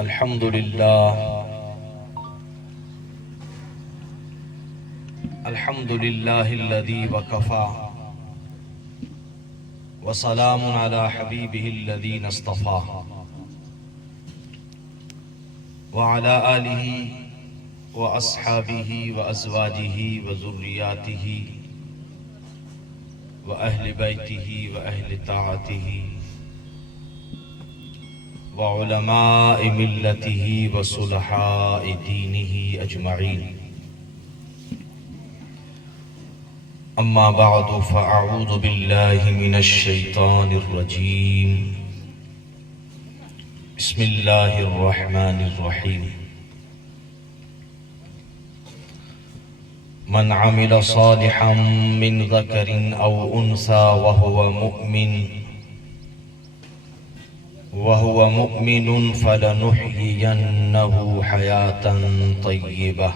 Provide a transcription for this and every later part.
الحمد لله الحمد لله الذي وكفى وسلام على حبيبه الذين اصطفى وعلى آله وأصحابه وأزواجه وذرياته وأهل بيته وأهل طاعته وعلماء ملته وصلحاء دينه أجمعين. أما بعد فأعوذ بالله من الشيطان الرجيم. بسم الله الرحمن الرحيم. من عمل صالحا من ذكر أو أنثى وهو مؤمن فلنحيينه حياة طيبة.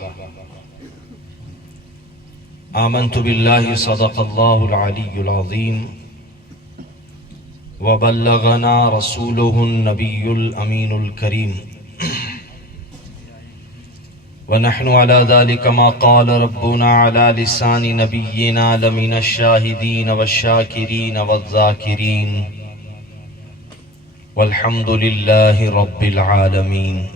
آمنت بالله صدق الله العلي العظيم وبلغنا رسوله النبي الأمين الكريم ونحن على ذلك ما قال ربنا على لسان نبينا لمن الشاهدين والشاكرين والذاكرين والحمد لله رب العالمين.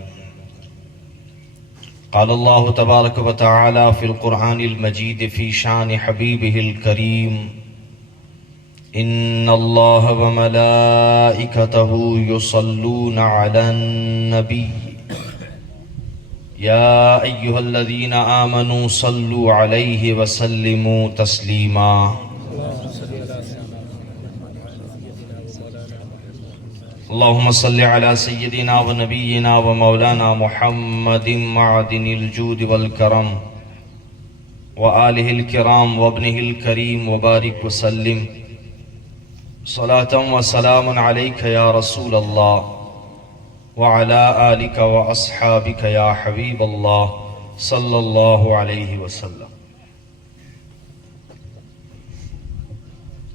قال الله تبارك وتعالى في القرآن المجيد في شان حبيبه الكريم: إن الله وملائكته يصلون على النبي يا أيها الذين آمنوا صلوا عليه وسلموا تسليما. اللهم صل على سيدنا ونبينا ومولانا محمد معدن الجود والكرم وآله الكرام وابنه الكريم وبارك وسلم صلاة وسلام عليك يا رسول الله وعلى آلك وأصحابك يا حبيب الله صلى الله عليه وسلم.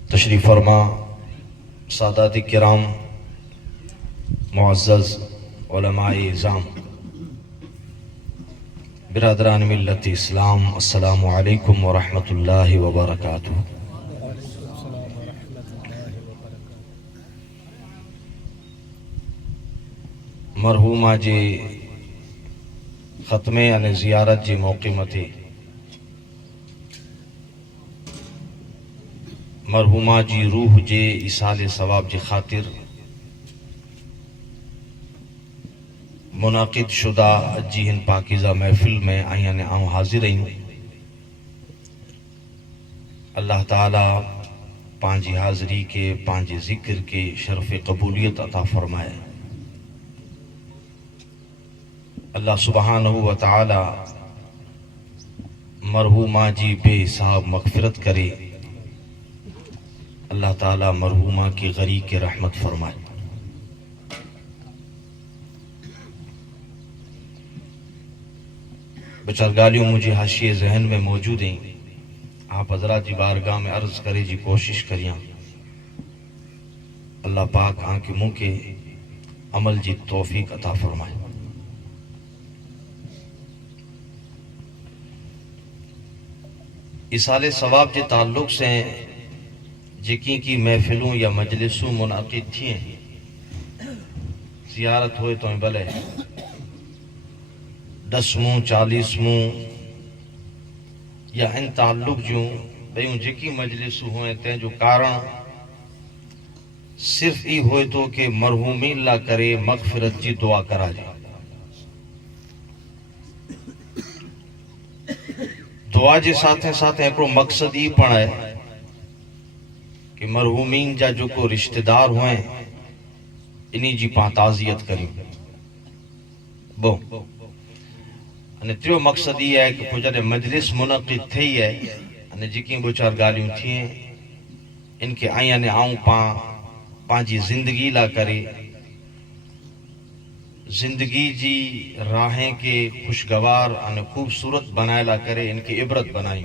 تشریف فرما سادات کرام، معزز علماء اعظام، برادران ملت اسلام، السلام علیکم ورحمۃ اللہ وبرکاتہ. مرحومہ جے ختمے یعنی زیارت جے موقع متے مرحومہ جی روح جے ایصال ثواب جے خاطر منعقد شدہ جی ہن پاکیزہ محفل میں آئین آؤں حاضر ہوں. اللہ تعالیٰ پانچی حاضری کے پانچی ذکر کے شرف قبولیت عطا فرمائے. اللہ سبحانہ و تعالی مرحومہ جی بے حساب مغفرت کرے. اللہ تعالی مرحومہ کی غریق کے رحمت فرمائے. بچرگالیوں مجھے حاشیے ذہن میں موجود ہیں. آپ حضرات جی بارگاہ میں عرض کرے جی کوشش کریاں اللہ پاک آن کے منہ کے عمل جی توفیق عطا فرمائے. ایصال ثواب کے تعلق سے جکی کی محفلوں یا مجلسوں منعقد تھیں، زیارت ہوئے تو بھلے 10 40 یا ان تعلق جو بیوں جکی مجلسوں ہوئے تھے جو کارن صرف ای ہوئے تو کہ مرحومین اللہ کرے مغفرت جی دعا کرا جائے. دعا جی ساتھیں ساتھیں ایک مقصد ہی پڑا ہے کہ مرحومین جا جو کو رشتہ دار ہوئے انہی جی پاں تعزیت کریں. بو انہیں تیو مقصد یہ ہے کہ پوچھا مجلس منعقد تھی ہے انہیں جکیں بچار گالیوں تھیں ان کے آئین آؤں پانچی زندگی لا کرے، زندگی جی راہیں کے خوشگوار انہیں خوبصورت بنائے لا کرے، ان کی عبرت بنائی.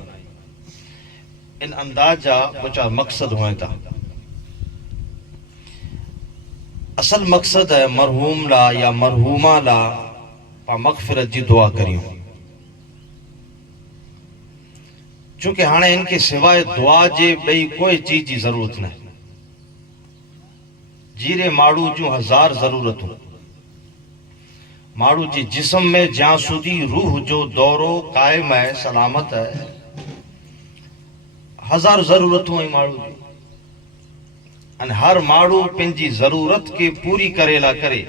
ان انداز جا بچار مقصد ہوئے تھا. اصل مقصد ہے مرحوم لا یا مرحومہ لا پا مغفرت جی دعا کریوں، چونکہ ہانے ان کے سوائے دعا جے بئی کوئی چیز جی ضرورت نہیں. جیرے ماڑو جو ہزار ضرورت ہوں، ماڑو جی جسم میں جہاں سودی روح جو دورو قائم ہے سلامت ہے، ہزار ضرورت ہوں ماڑو جی. ان ہر ماڑو پنجی ضرورت کے پوری کرے لا کرے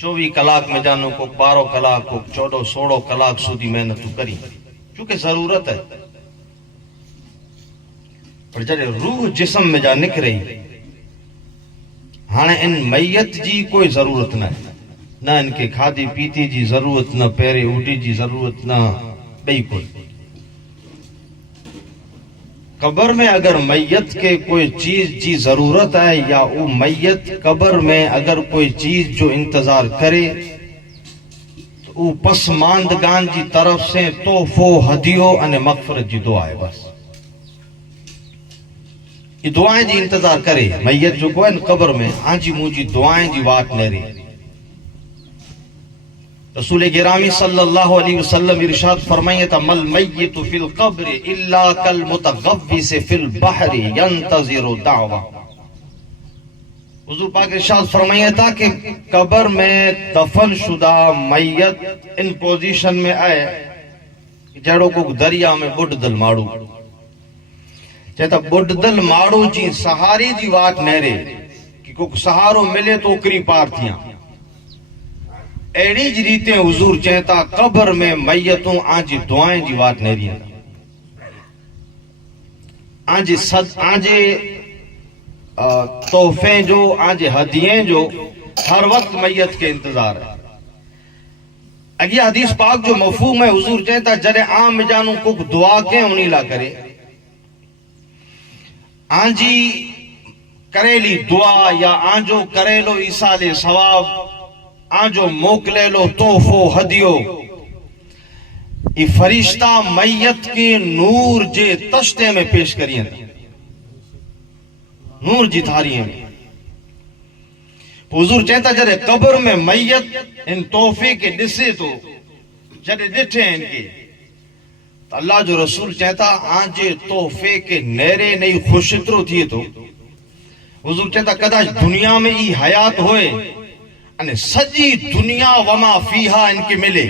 24 کلاک میں جانو کو 12 کلاک کو 14-16 کلاک سودی محنت کری، چونکہ ضرورت ہے. پر جڑے روح جسم میں جا نکرئی ہاں ان میت جی کوئی ضرورت نہ ان کے کھادی پیتی جی ضرورت، نہ پیرے اوٹی جی ضرورت، نہ بئی کوئی. قبر میں اگر میت کے کوئی چیز جی ضرورت ہے یا وہ میت قبر میں اگر کوئی چیز جو انتظار کرے تو وہ پسماندگان جی طرف سے تحفو ہدیو ان مغفرت جی دعا ہے. بس یہ دعائیں جی انتظار کرے میت جو کوئی قبر میں آنجی مجھے دعائیں جی وات نہ رہے. رسول گرامی صلی اللہ علیہ وسلم ارشاد فرمائیے تھا مل میت فی القبر الا کالمتغوث فی البحر ینتظر دعوہ. حضور پاک ارشاد فرمائیے تھا کہ قبر میں دفن شدہ میت ان پوزیشن میں آئے جڑو کو دریا میں بڑھ دل ماڑو چاہتا بڑھ دل ماڑو جی سہاری جی وات نہرے کہ کوئی سہارو ملے تو اکری پار تھیاں. ایڑی جی ریتیں حضور چاہتا قبر میں میتوں آنجی دعائیں جی وات نہیں رہی آنجی تحفیں جو آنجی ہدییں جو ہر وقت میت کے انتظار ہے. اگیا حدیث پاک جو مفہوم ہے حضور چاہتا جڑے عام جانوں کو دعا کے انہی لا کرے آنجی کریلی دعا یا آنجو کریلو ایصال ثواب آنجو موکلے لو تحفو ہدیو یہ فرشتہ میت کے نور جے تشتے میں پیش کریں نور جی تھاریں میں. حضور چاہتا جڑے قبر میں میت ان تحفے کے ڈسے تو جڑے ڈٹھے ان کے تو اللہ جو رسول چاہتا آنجے تحفے کے نیرے نہیں خوشترو تھیے تو حضور چاہتا کداش دنیا میں ہی حیات ہوئے ان سجی دنیا وما فیہا ان کے ملے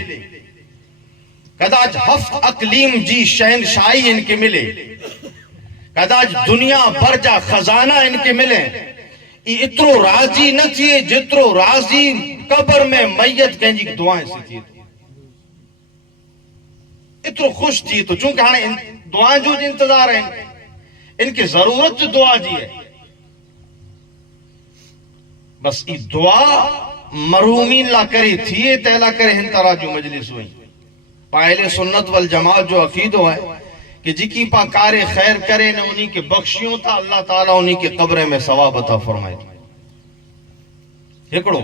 کداج ہفت اقلیم جی شہنشاہی ان کے ملے کداج دنیا برجا خزانہ ان کے ملے یہ اترو راضی نہ تھیے جترو راضی قبر میں میت کہیں جی دعائیں سے تھیے اترو خوش تھی تو چونکہ ہاں دعائیں جو انتظار ہیں ان کی ضرورت دعا جی ہے. بس یہ دعا مرحومین لا کرے تھیے تیلا کرے ہن طرح جو مجلس ہوئی پائلے سنت والجماعت جو عقیدو ہے کہ جی کی پا کار خیر کرے نہ انہی کے بخشیوں تھا اللہ تعالیٰ انہی کے قبر میں ثواب عطا فرمائے. ہکڑو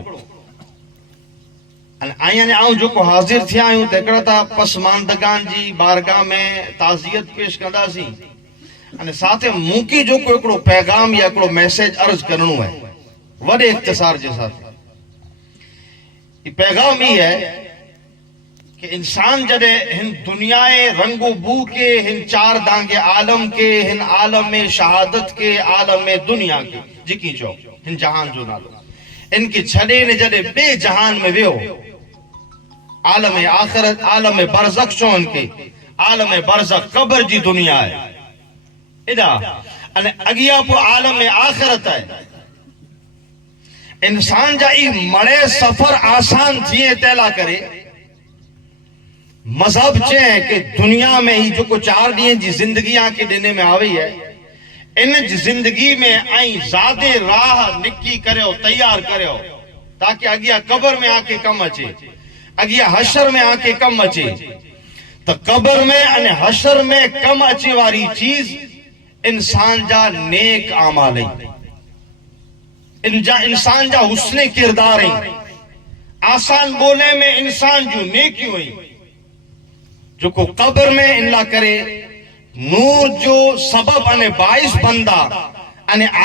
آئین آؤں جو کو حاضر تھے آئوں دیکھڑا تھا پسماندگان جی بارگاہ میں تعزیت پیش کردہ سی ساتھ موکی جو کو اکڑو پیغام یا اکڑو میسیج عرض کرنو ہے وڈے اختصار جیسا تھا. یہ پیغام ہی ہے کہ انسان جدے ہن دنیا رنگ و بو کے ہن چار دانگے عالم کے ہن عالم شہادت کے عالم دنیا کے جکی جو ہن جہان جو نالو ان کی چھڑے نے جدے بے جہان میں ویو عالم آخرت عالم برزخ چون کے عالم برزخ قبر جی دنیا ہے ادا اگیا پو عالم آخرت ہے. انسان جا ای مڑے سفر آسان تھیے تیلا کرے مذہب چاہیں کہ دنیا میں ہی جو کو 4 دیئے جی زندگی آن کے دینے میں آوئی ہے ان زندگی میں آئیں زیادہ راہ نکی کرے ہو تیار کرے ہو تاکہ اگیا قبر میں آکے کم اچے اگیا حشر میں آکے کم اچے. تو قبر میں ان حشر میں کم اچے واری چیز انسان جا نیک آمال ہیں انسان جا حسن کردار ہیں. آسان بولے میں انسان جو نیکی ہوئی جو کو قبر میں اللہ کرے نور جو سبب باعث بندہ અને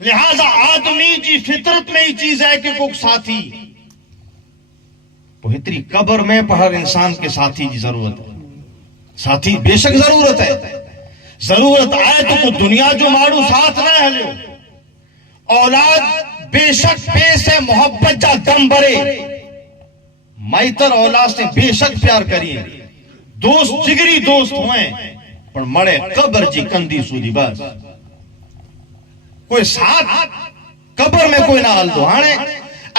لہذا آدمی جی فطرت میں ہی چیز ہے کہ کوئی ساتھی پوہتری قبر میں پر ہر انسان کے ساتھی کی ضرورت ہے. ساتھی بے شک ضرورت ہے. ضرورت آئے تو کو دنیا جو مارو ساتھ نہ ہلیو. اولاد بے شک بے سے محبت جا دم برے. مائتر اولاد سے بے شک پیار کریے. دوست جگری دوست ہوئیں پر مڑے قبر جی کندی سودی بس. کوئی ساتھ قبر میں کوئی نہ حل دو. ہانے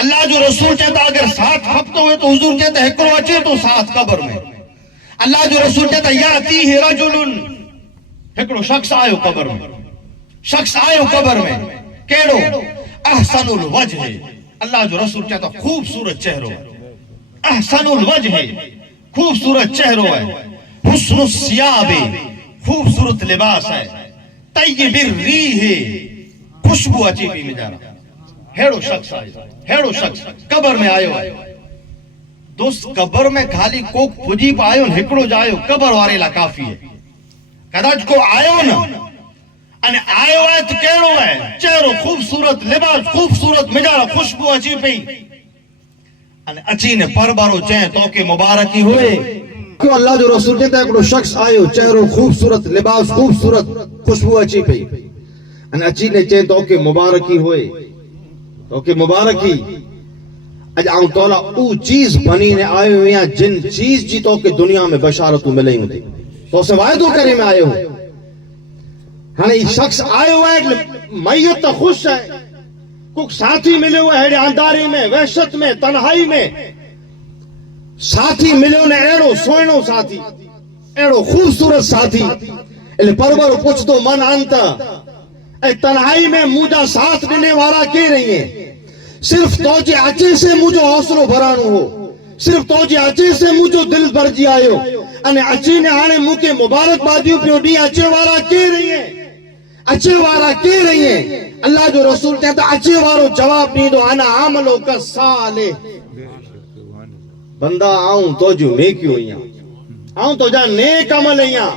اللہ جو رسول چاہتا اگر ساتھ ہفتہ ہوئے تو حضور کہتا ہکڑو اچے تو ساتھ قبر میں. اللہ جو رسول چاہتا یاتی رجل ہکڑو شخص آئے قبر میں. شخص آئے قبر میں کیڑو احسن الوجہ. اللہ جو رسول چاہتا خوبصورت چہرو. احسن الوجہ خوبصورت چہرو ہے. حسن الثیاب خوبصورت لباس ہے. طیب الریح خوشبو اچھی بھی میں جا رہا. ہیڑو شخص آئے. ہیڑو شخص قبر میں آئے ہوئے. دوست قبر میں خالی کوک پجی پا آئے ہکڑو جائے قبر وارے لا کافی ہے. کداج کو آئے نا ان آئے ہوئے تو کیڑو ہے چہرو خوبصورت لباس خوبصورت مجارہ خوشبو اچھی پئی ان اچھی نے پر بارو چہیں تو کہ مبارکی ہوئے. کیوں اللہ جو رسول کہتا ہے کہ شخص آئے ہو چہرو خوبصورت لباس خوبصورت خوشبو اچھی پئی ان اچھی نے چہیں تو کہ مبارکی ہوئے. تو کہ مبارکی اج آؤں تولا او چیز بنی نے آئے ہوئے ہیں جن چیز جی تو کہ دنیا میں بشارتوں ملے ہوں تھی تو سے وائدو کرے میں آئے ہوں. ہاں یہ شخص آئے ہوئے ہیں میت تو خوش ہے. کوک ساتھی ملے ہوئے ہیں انداری میں وحشت میں تنہائی میں. ساتھی ملے ہوئے ایڑو سوئنو ساتھی ایڑو خوبصورت ساتھی. اللہ پرور پوچھ تو من آنتا اے تنہائی میں مجھا ساتھ دینے والا کی رہی ہیں. صرف توجہ اچھے سے مجھو حوصلو بھرانو ہو. صرف توجہ اچھے سے مجھو دل بھر جی آئے ہو. انہیں اچھی نے آنے مکہ مبارک بادیوں پیو دی اچھے والا کی رہی ہیں. اچھے والا کی رہی ہیں. اللہ جو رسول کہتا اچھے والو جواب نہیں دو انا عملو کا سالے. بندہ آؤں تو جو نیکی ہوئی ہیں آؤں تو جا نیک عمل ہیں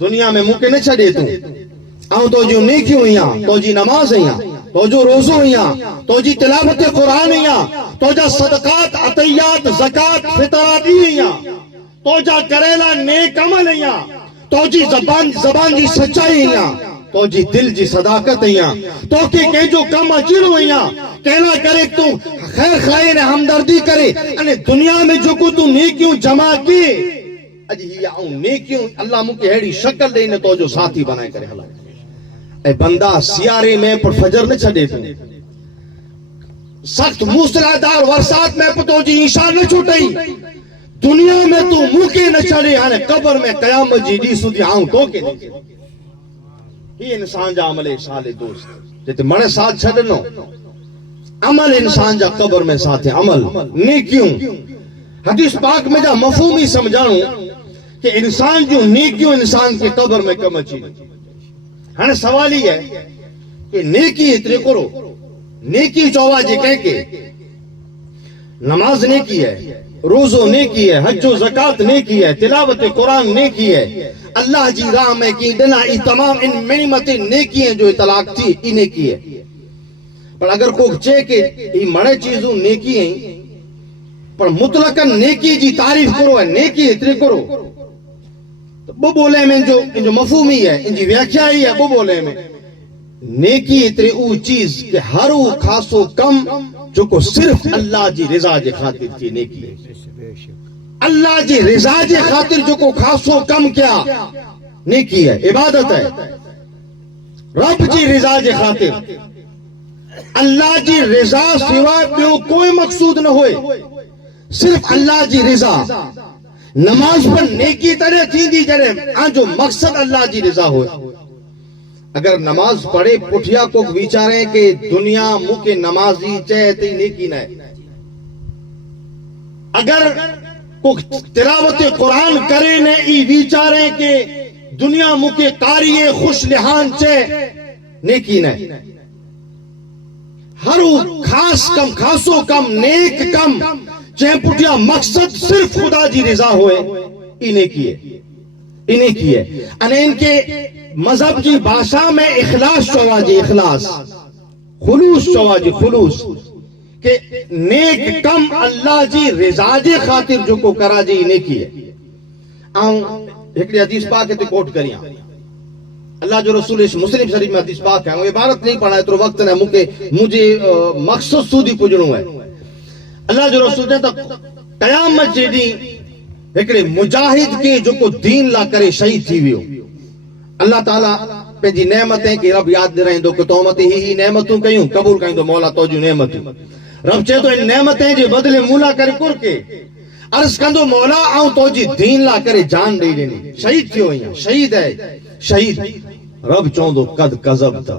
دنیا میں مکہ نہ چھڑے تو آؤں تو جو نیکی ہوئی ہیں تو جی نماز ہیں تو جو روزو ہوئی ہیں تو جی تلاوت قرآن ہیں تو جا صدقات عطیات زکاة فطرات ہیں تو جا کریلا نیک عمل ہیں تو جی زبان جی سچائی ہیں تو جی دل جی صداقت ہیں تو کہ جو کم اچھڑو ہیں کہنا کرے تو خیر خواہی نے ہمدردی کرے انہیں دنیا میں جو کو تو نیکیوں جمع کی اجی یہ آؤں نیکیوں اللہ مکہ ہیڑی شکل دینے تو جو ساتھی بنائے کرے حلال. اے بندہ سیارے میں پر فجر نہ چھڑے تو سخت موسلادھار ورسات میں پتو جی عشاء نہ چھوٹئی دنیا میں تو مکہ نہ چھڑے ہانے قبر میں قیامت جی دی سودی آؤں تو کے نہیں. یہ انسان جا عمل سالے دوست جیتے مڑے ساتھ چھڑنو عمل انسان جا قبر میں ساتھ ہے عمل نیکیوں. حدیث پاک میں جا مفہومی سمجھانوں کہ انسان جو نیکیوں انسان کے قبر میں کم اچھی. ہاں سوال ہی ہے کہ نیکی اتنے کرو نیکی چوہا جی کہہ کے نماز نیکی ہے روزو نیکی ہے حج و زکاة نیکی ہے تلاوت قرآن نیکی ہے اللہ جی راہ میں کی دنا یہ تمام ان منیمت نیکی ہیں جو اطلاق تھی یہ نیکی ہے. پر اگر کوئی چاہے کہ یہ مڑے چیزوں نیکی ہیں پر مطلقاً نیکی جی تعریف کرو ہے نیکی اتنے کرو وہ بولے میں جو مفہومی ہے ان جی ویاکھیائی ہے وہ بولے میں نیکی اتنے او چیز کہ ہر او خاصو کم جو کو صرف اللہ جی رضا جے خاطر کی نیکی ہے. اللہ جی رضا جے خاطر جو کو خاصو کم کیا نیکی ہے عبادت ہے. رب جی رضا جے خاطر اللہ جی رضا سوائے پیو کوئی مقصود نہ ہوئے صرف اللہ جی رضا. نماز پر نیکی طرح تھی دی جرے آن جو مقصد اللہ جی رضا ہوئے. اگر نماز پڑھے پٹھیا کو بیچارے کہ دنیا مکہ نمازی چاہتے نیکی نہ ہے. اگر کو تلاوت قرآن کرے نے ای بیچارے کہ دنیا مکہ قاری خوش لحان چاہے نیکی نہ ہے. ہر خاص کم خاصو کم نیک کم چاہے پٹھیا مقصد صرف خدا جی رضا ہوئے انہیں کیے. انہیں ان کے مذہب جی باشا میں اخلاص چوا جی اخلاص خلوص چوا جی خلوص کہ نیک کم اللہ جی رضا جے خاطر جو کو کرا جی نیکی ہے. آؤں ایک حدیث پاک تے کوٹ کریاں اللہ جو رسول مسلم شریف میں حدیث پاک ہے. وہ عبارت نہیں پڑھا ہے تو وقت نہ مجھے مقصد سودی پجڑوں ہے. اللہ جو رسول نے تو قیامت جے دی ایکڑے مجاہد کے جو کو دین لا کرے شہید تھی ویو. اللہ تعالیٰ پہ جی نعمتیں کہ رب یاد دے رہے دو کہ تومت ہی نعمتوں کہیں قبول کہیں دو مولا تو جو نعمتوں رب چاہے تو ان نعمتیں جے بدلے مولا کرے کر کے عرض کندو مولا آؤں تو جی دین لا کرے جان دے دینی شہید تھی ہوئی ہیں شہید ہے شہید. رب چوندو قد قذب تا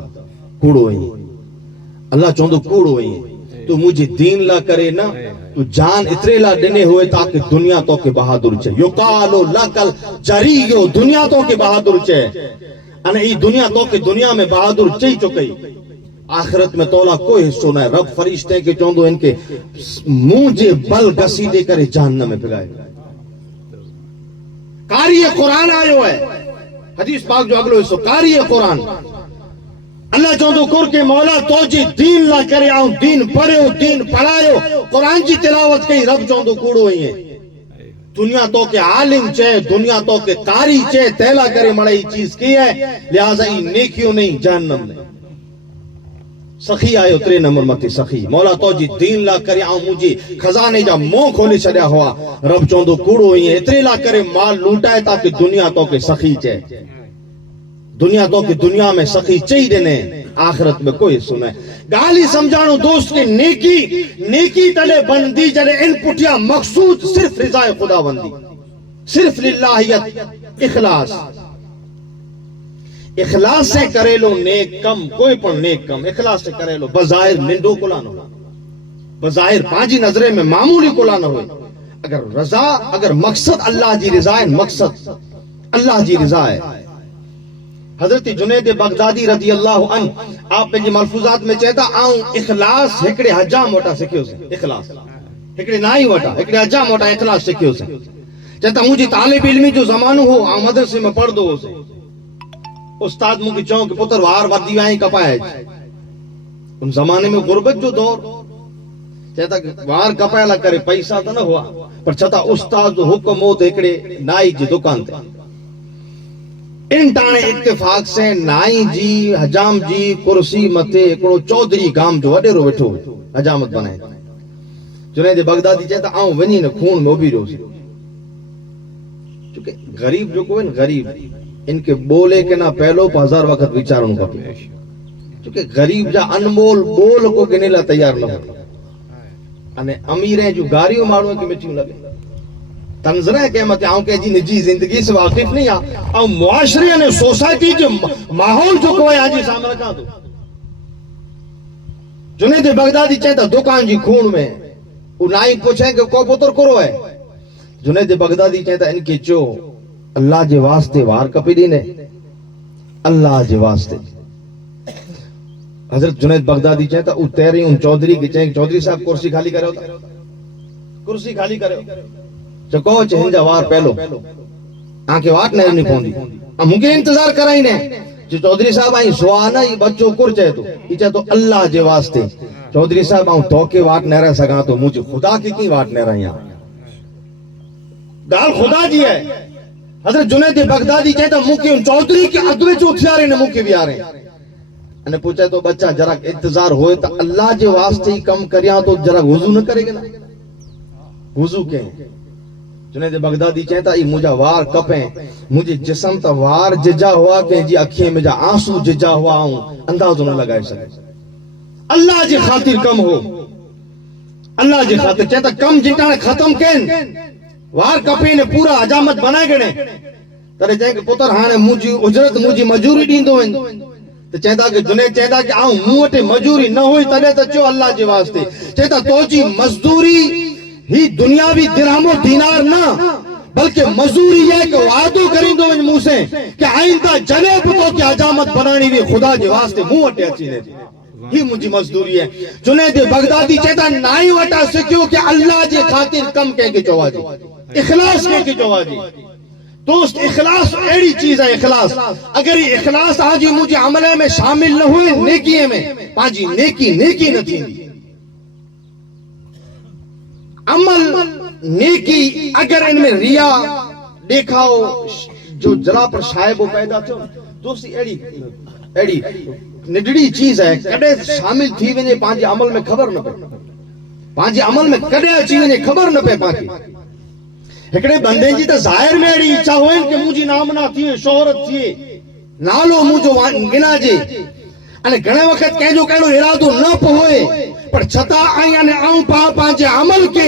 کوڑو ہوئی اللہ چوندو کوڑو ہوئی تو مجھے دین لا کرے نا تو جان اترے لا دینے ہوئے تاکہ دنیا تو کے بہادر چے یقالو لکل جریو دنیا تو کے بہادر چے انہیں ای دنیا تو کے دنیا میں بہادر چے چکئی آخرت میں تولا کوئی حصہ نہ ہے. رب فرشتے کے چوندو ان کے مونجے بل گسی دے کرے جہنم میں پھگائے. قاری قرآن آئے ہوئے حدیث پاک جو اگلو حصہ قاری قرآن اللہ چوندو کر کے مولا تو جی دین لا کرے آؤں دین پڑھے ہو دین پڑھائے ہو قرآن جی تلاوت کئی رب چوندو کوڑو ہوئی ہیں. دنیا تو کے عالم چے دنیا تو کے قاری چے تیلا کرے مڑائی چیز کی ہے لہذا ہی نیکیوں نہیں جہنم نہیں. سخی آئے اترے نمبر متی سخی مولا تو جی دین لا کرے آؤں مجھے خزانے جا مو کھولے چڑیا ہوا رب چوندو کوڑو ہوئی ہیں اترے لا کرے مال لوٹائے تاکہ دنیا تو کے سخی چے دنیا تو کہ دنیا میں سخی چاہی دینے آخرت میں کوئی سنے. گالی سمجھانو دوست کے نیکی تلے بندی جلے ان پٹیا مقصود صرف رضا خدا بندی صرف للہیت اخلاص اخلاص سے کرے لو نیک کم کوئی پر نیک کم اخلاص سے کرے لو بظاہر نندو کلا نہ ہو بظاہر پانچی نظرے میں معمولی کلا نہ ہوئے. اگر رضا اگر مقصد اللہ جی رضا ہے مقصد اللہ جی رضا ہے. حضرت جنید بغدادی رضی اللہ عنہ آپ پہ جی ملفوظات میں چاہتا آؤں اخلاص ہکڑے حجام موٹا سکھیو سے اخلاص ہکڑے نائی موٹا ہکڑے حجام موٹا اخلاص سکھیو سے چاہتا مجھے طالب علمی جو زمانو ہو آؤں مدرسے میں پڑھ دو سے استاد مجھے چاہوں کہ پتر وار وردی آئیں کپائے ان زمانے میں غربت جو دور چاہتا کہ وار کپائے لا کرے پیسہ تو نہ ہوا پر چاہتا استاد حکم ہو ہکڑے نائی جی دکان تے ان ٹانے اتفاق سے نائی جی حجام جی کرسی متے اکڑو چودری گام جو وڈے رو بیٹھو حجامت بنائے. جنید بغدادی چاہتا آؤں ونی نے خون میں بھی روز چونکہ غریب جو کوئی غریب ان کے بولے کے نہ پہلو پہ ہزار وقت بیچاروں کا پہ چونکہ غریب جا انمول بول کو گنے لا تیار نہ ہو انہیں امیریں جو گاریوں ماروں کی مٹیوں لگے تنظرہ قیمت آؤں کہ جی نجی زندگی سے واقف نہیں آؤں معاشرے نے سوسائٹی جو ماحول جو کوئی آجی سامنے رکھا دو. جنید بغدادی چاہتا دکان جی خون میں انہائی پوچھیں کہ کو پتر کرو ہے جنید بغدادی چاہتا ان کی چو اللہ جے واسطے وار کپی دینے اللہ جے واسطے. حضرت جنید بغدادی چاہتا او تیری ان چودری کی چاہیں چودری صاحب کرسی خالی کرے ہوتا کرسی خالی کرے چکو چہن جوار پہلو آنکھیں وات نہیں پوندی ممکن انتظار کرائی نے جو چودری صاحب آئیں سوانا ہی بچوں کر چاہے تو یہ چاہے تو اللہ جے واسطے چودری صاحب آؤں تو کے وات نہیں رہ سکا تو مجھے خدا کی وات نہیں رہی گال خدا جی ہے. حضرت جنید بغدادی چاہتا ممکن ان چودری کے عدوے جو اتھیارے نے ممکن بھی آ رہے ہیں انہیں پوچھا تو بچہ جرا انتظار ہوئے تو اللہ جے واسطے ہی کم کریا تو جرا وضو نہ کرے گا نا وضو کے جنید بغدادی چاہتا یہ مجھا وار کپیں مجھے جسم تا وار ججا ہوا کہ جی اکھیں میں جا آنسو ججا ہوا ہوں اندازوں نہ لگائے سکے اللہ جی خاطر کم ہو اللہ جی خاطر چاہتا کم جنٹا نے ختم کین وار کپیں نے پورا حجامت بنائے گئے ترے چاہیں کہ پتر ہانے مجھے اجرت مجھے مجوری دین دو تو چاہتا کہ جنید چاہتا کہ آؤں موٹے مجوری نہ ہوئی تلے تو چو اللہ جی واسطے چاہتا تو جی مزدوری ہی دنیاوی درہم و دینار نہ بلکہ مزوری ہے کہ وعدو کریں دو ان منہ سے کہ آئندہ جلے پتو کی حجامت بنانی بھی خدا جی واسطے منہ اٹھے اچھی دے ہی مجھے مزدوری ہے. جنید بغدادی چاہتا نائی وٹا سکیو کہ اللہ جی خاطر کم کہہ کے چوا جی اخلاص کہہ کے چوا جی دوست اخلاص اڑی چیز ہے اخلاص اگر یہ اخلاص آج مجھے عملے میں شامل نہ ہوئے نیکی میں پانچی نیکی نہ تھی عمل نیکی اگر ان میں ریا دیکھاؤ جو جلا پر شائب پیدا تھو دوستی ایڑی نڈڑی چیز ہے کڈے شامل تھی ونے پانچے عمل میں خبر نہ پے پانچے عمل میں کڈے اچھی ونے خبر نہ پے پانچے ہکڑے بندے جی تے ظاہر میں ایڑی اچھا ہوئن کہ مجھے نام نہ تھی شہرت تھی نالو مجھو گنا جے અને ઘણા વખત કહેજો કેનો ઈરાદો ન હોય પણ છતાં આયાને આઉં પાંચે અમલ કે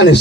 અને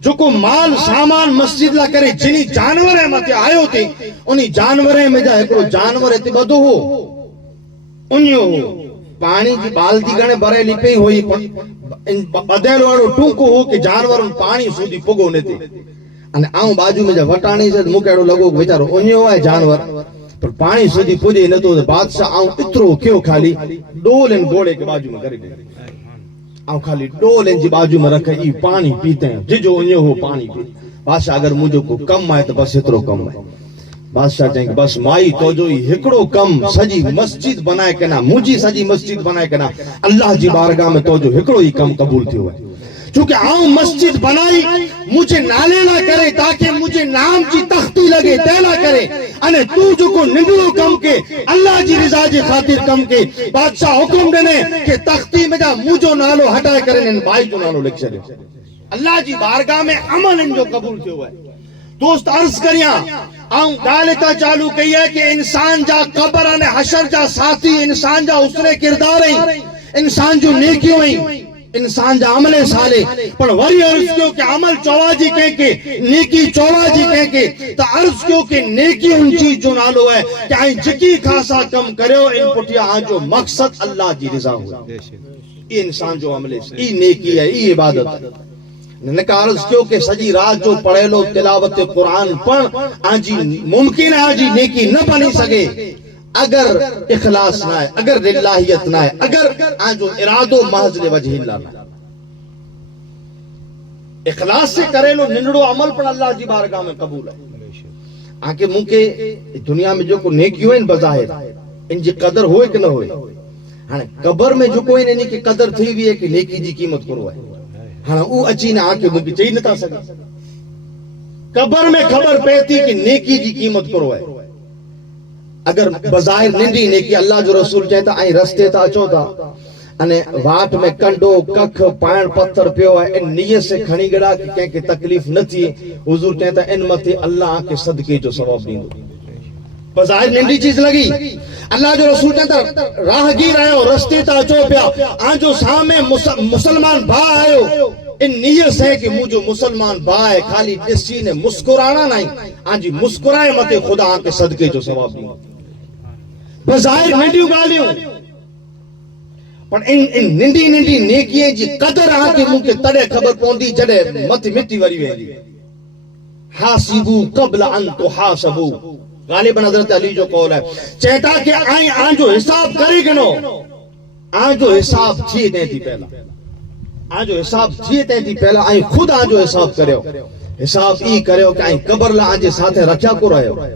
جو کو مال سامان مسجد لا کرے جنی جانور متے آیو تھی انہی جانور میں جا ایکڑو جانور تے بدو ہو انہیو ہو پانی جی بالتی گنے برے لپی ہوئی بدل واڑو ٹونکو ہو کہ جانور پانی سودی پگو نے تے ان آؤں باجو میں جا وٹانی سے مکیڑو لگو بیچارو انہیو ہے جانور پر پانی سودی پجے نہ تو بادشاہ آؤں اترو کیوں خالی ڈول ان گھوڑے کے باجو میں کرے گئے آؤں خالی ڈول ان جی باجو میں رکھے یہ پانی پیتے ہیں ججو انہیو ہو پانی پیتے بادشاہ اگر مجھو کو کم آئے تو بس اترو کم ہے بادشاہ چاہیں کہ بس مائی تو جو ہکڑو کم سجی مسجد بنائے کنا مجھے سجی مسجد بنائے کنا اللہ جی بارگاہ میں تو جو ہکڑو ہی کم قبول تھی ہوئے چونکہ آؤں مسجد بنائی مجھے نالے نہ کرے تاکہ مجھے نام جی تختی لگے تیلا کرے انہیں تو جو کو نگلو کم کے اللہ جی رضا جی خاطر کم کے بادشاہ حکم دینے کہ تختی میں جا مجھو نالو ہٹائے کریں ان بھائی جو نالو لکھ چلے اللہ جی بارگاہ میں عمل ان جو قبول تھی ہوئے دوست عرض کریاں آؤں گالتا چالو کہی ہے کہ انسان جا قبر نے حشر جا ساتھی انسان جا اسرے کردار ہیں انسان جو نیکیوں ہیں انسان جا عمل سالے پر وری عرض کیوں کہ عمل چوہ جی کہیں کہ نیکی چوہ جی کہیں کہ تا عرض کیوں کہ نیکی ان چیز جو نالو ہے کہ آئیں جکی خاصا کم کریو ان پٹیا آن جو مقصد اللہ جی رضا ہوا یہ انسان جو عمل ہے یہ نیکی ہے یہ عبادت ہے نکارز کیوں کہ سجی رات جو پڑھے لو تلاوت قرآن پڑھ آجی ممکن ہے آجی نیکی نہ بنی سکے اگر اخلاص نہ ہے اگر للہیت نہ ہے اگر آجو ارادو محض وجہ اللہ نہ اخلاص سے کرے لو ننڑو عمل پر اللہ جی بارگاہ میں قبول ہے آنکہ ممکن دنیا میں جو کو نیکی ہوئے ان بظاہر ان جی قدر ہوئے کہ نہ ہوئے قبر میں جو کوئی نہیں کہ قدر تھی بھی ہے کہ نیکی جی قیمت کرو ہے ہاں او اچھی نہ آکے مجھے چاہیے نہ تھا سکا قبر میں خبر پیتی کہ نیکی جی قیمت کرو ہے اگر بظاہر نندی نیکی اللہ جو رسول چاہتا آئیں رستے تھا اچھو تھا انہیں وات میں کنڈو ککھ پائن پتھر پیو ہے ان نیت سے کھنی گڑا کہ کہیں کہ تکلیف نہ تھی حضور چاہتا ان متے اللہ آکے صدقے جو ثواب دیں دو بظاہر نندی چیز لگی اللہ جو رسول چاہتا راہ گیر آئے ہو رستے تا چو پیا آن جو سامنے مسلمان بھا آئے ہو ان نیت سے کہ مجھو مسلمان بھا ہے خالی اسی نے مسکرانا نہیں آن جی مسکرائے متے خدا آن کے صدقے جو ثواب دیں بظاہر نندیوں گالیوں پر ان نندی نندی نیکییں جی قدر آن کے منہ کے تڑے خبر پوندی جڑے مت مٹی وری ویندی حاسبو قبل ان تحاسبو غالباً حضرت علی جو قول ہے چہتا کہ آئیں آن جو حساب کرے گنو آن جو حساب تھی دیں تھی پہلا آن جو حساب تھی دیں تھی پہلا آئیں خود آن جو حساب کرے ہو حساب ای کرے ہو کہ آئیں قبر لا آن جے ساتھے رکھیا کو رہے ہو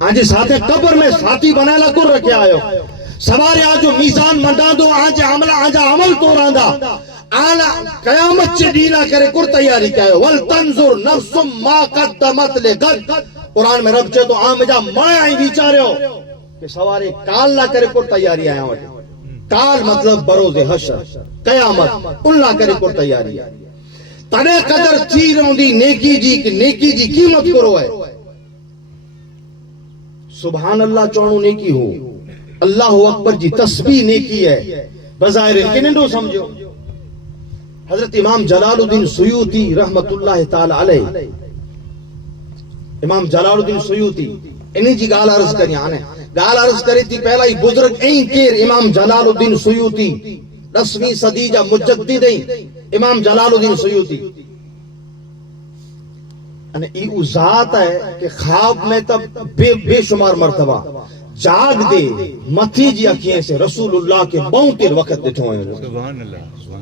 آن جے ساتھے قبر میں ساتھی بنائے لا کو رکھیا آئے ہو سوارے آن جو میزان منڈا دو آن جے عمل تو راندہ آنا قیامت چے دینا کرے کر تیاری کیا ہے وَلْتَنْظُرْ نَفْسُمْ مَا قَدَّمَتْ لِغَدْ قرآن میں رب چاہے تو آن میں جا مائے آئیں بیچارے ہو کہ سوارے کال نہ کرے کر تیاری آیا ہوئے کال مطلب بروز حشر قیامت ان نہ کرے کر تیاری آیا تنے قدر تھی روندی نیکی جی کہ نیکی جی قیمت کرو ہے سبحان اللہ چونو نیکی ہو اللہ اکبر جی تسبیح نیکی ہے بظاہر ان کے نندو سمجھو حضرت امام جلال الدین سیوطی رحمت اللہ تعالی علیہ امام جلال الدین سیوطی انہی جی گال عرض کریں آنے گال عرض کری تھی پہلا ہی بزرگ این کیر امام جلال الدین سیوطی 10ویں صدی جا مجدد امام جلال الدین سیوطی یہ ذات ہے کہ خواب میں تب بے شمار مرتبہ جاگ دے متھی جی اکھیں سے رسول اللہ کے بہتر وقت دیٹھو ہیں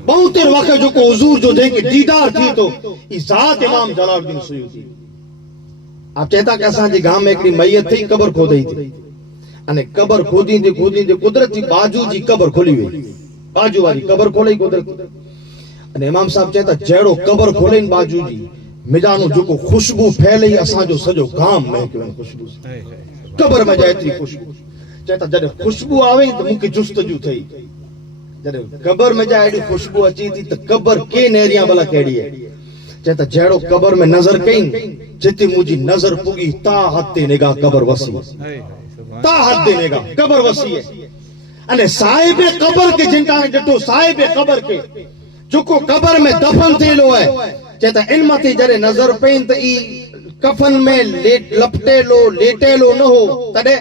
بہتر وقت جو کو حضور جو دیں کہ دیدار تھی تو یہ ذات امام جلال الدین سیوطی آپ چاہتا کہ ایسا جی گام میں ایک میت تھی قبر کھو دی تھی انہیں قبر کھو دی قدرتی باجو جی قبر کھولی ہوئی باجو والی قبر کھولئی قدرتی انہیں امام صاحب چاہتا جیڑو قبر کھولیں باجو جی مجانو جو کو خوشبو پھیلئی اساں جو سجو گام میں کہ خوشبو قبر میں جائے تھی خوشبو چاہتا جڑے خوشبو آوئی تو مجھے جستجو تھی جڑے قبر میں جائے خوشبو اچھی تھی تو قبر کے نیریاں بلا کہڑی ہے چاہتا جیڑو قبر میں نظر کہیں جتی مجھے نظر پوگی تا حد نگاہ قبر وسی تا حد نگاہ قبر وسی ہے انہیں صاحب قبر کے جن کا ڈٹو صاحب قبر کے جو کو قبر میں دفن تھے لو ہے چیتا ان ماتے جرے نظر پین تا ای کفن میں لیٹے لو نہ ہو تڑے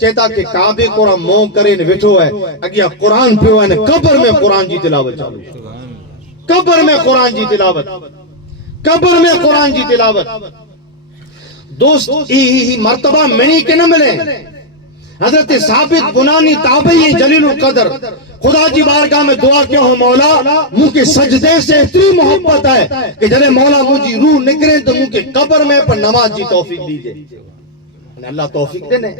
چیتا کہ کعبے قرآن مو کرے نے وٹھو ہے اگیا قرآن پیو ہے قبر میں قرآن جی تلاوت چالو قبر میں قرآن جی تلاوت قبر میں قرآن جی تلاوت دوست ای مرتبہ منی کے نہ ملے حضرت ثابت بنانی تابعی جلیل القدر خدا جی بارگاہ میں دعا کیا ہو مولا منہ کے سجدے سے اتنی محبت ہے کہ جنہیں مولا مجھے روح نکرے تو منہ کے قبر میں پر نماز جی توفیق دیجئے اللہ توفیق دینے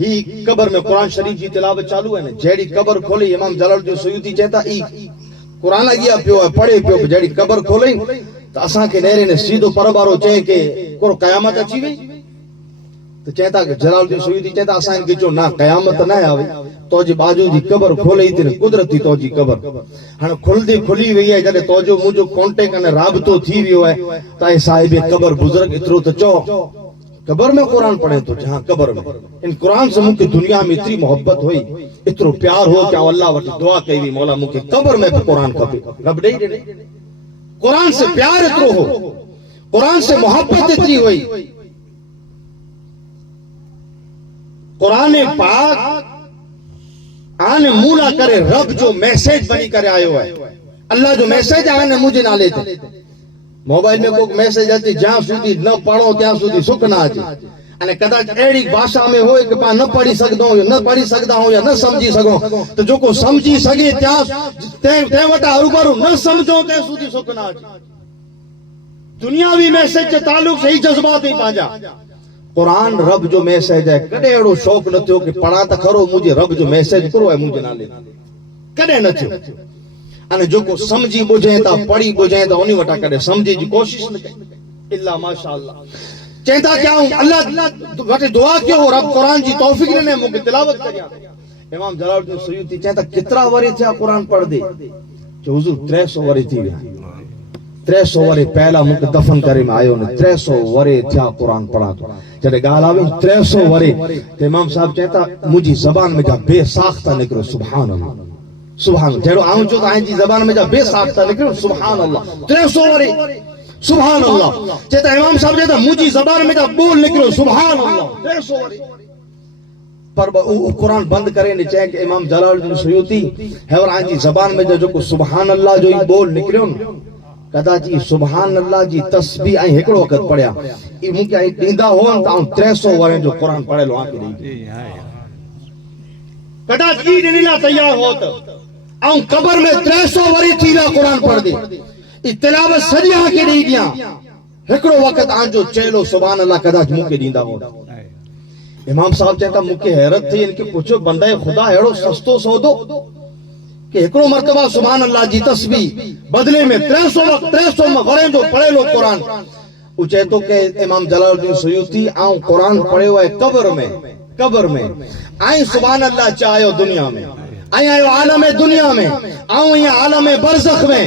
ہی قبر میں قرآن شریف جی تلاوت چالو ہے نا جیڑی قبر کھولی امام جلال الدین سیوطی چہتا ای قرآن گیا پیو ہے پڑھے پیو جیڑی قبر کھولیں تو اساں کے نیرے نے سیدھو پربارو چاہیں کہ کرو قیامت اچھی گئی تو چہتا کہ جلال الدین سیوطی چہتا اساں کے جو نہ قیامت نہ آوے تو جی باجو جی قبر کھولے تھی قدرتی تو جی قبر ہن کھلی وئی ہے جڑے تو جو مجھو کانٹیکٹ نے رابطو تھی ویو ہے تا صاحب قبر بزرگ اترو تو چو قبر میں قرآن پڑھیں تو جہاں قبر میں ان قرآن سے مجھے دنیا میں اتنی محبت ہوئی اترو پیار ہو کہ اللہ وقت دعا کہی بھی مولا مجھے قبر میں قرآن کبھی رب دے دے قرآن سے پیار اترو ہو قرآن سے محبت اتنی ہوئی قرآن پاک آنے مولا کرے رب جو میسیج بنی کرے آئے ہوئے اللہ جو میسیج آنے مجھے نہ لیتے موبائل میں کوئی میسیج آتی جہاں سودی نہ پڑھو تیاں سودی سکھ نہ آتی انہیں کدا ایڑی باشا میں ہوئے کہ پا نہ پڑھی سکتا ہوں یا نہ پڑھی سکتا ہوں یا نہ سمجھی سکوں تو جو کو سمجھی سکے تے وٹا ہروبرو نہ سمجھو تے سودی سکھ نہ آتی دنیاوی میسیج کے تعلق سے ہی جذبات ہی پانجا قرآن رب جو میسیج ہے کدے ایڑو شوق نہ تھو کہ پڑھا تا کرو مجھے رب جو میسیج کرو ہے مجھے نہ لے کدے نہ تھو انہیں جو کو سمجھی بجھیں تا پڑھی بجھیں تا انہی وٹا کرے سمجھے جی کوشش نہ کرے اللہ ماشاءاللہ چہتا کیا ہوں اللہ وٹے دعا کیا ہو رب قرآن جی توفیق لینے مجھے تلاوت کریا امام جلال الدین سیوطی چہتا کترا وری تھیا قرآن پڑھ دے جو حضور 300 وری تھی گیا 300 وری پہلا مجھے دفن کرے میں آئے انہیں 300 وری تھیا قرآن پڑھا تو جڑے گال آویں 300 وری امام صاحب چہتا مجھے زبان میں جا بے ساختہ نکلو سبحان اللہ سبحان اللہ جڑو آؤں جو آئیں جی زبان میں جا بے ساختہ نکلو سبحان اللہ 300 وری سبحان اللہ چہتا امام صاحب چہتا مجھے زبان میں جا بول نکلو سبحان اللہ 300 وری پر قرآن بند کرے نہیں چاہیں کہ امام جلال الدین سیوطی ہے اور آئیں جی زبان میں جو کو سبحان اللہ جو ہی بول نکلو کدا جی سبحان اللہ جی تسبیح آئیں ہکڑو وقت پڑھیا یہ ممکن آئیں دیندہ ہون تا 300 وریں جو قرآن پڑھے لو آن کے نہیں کدا جی نیلا تیار ہوتا آؤں قبر میں 300 وری تیرا قرآن پڑھ دے تلاوت سجی آن کے نہیں دیا ہکڑو وقت آن جو چیلو سبحان اللہ کدا جی ممکن دیندہ ہوتا امام صاحب چاہتا ممکن حیرت تھی ان کے پوچھو بندہ خدا ایڑو سستو سو دو کہ ایکڑو مرتبہ سبحان اللہ جی تسبیح بدلے میں 300 وریں جو پڑھے لو قرآن وہ چاہتو کہ امام جلال الدین سیوطی آؤں قرآن پڑھے ہوئے قبر میں آئیں سبحان اللہ چاہیو دنیا میں آئیں آئیو عالم دنیا میں آؤں یہ عالم برزخ میں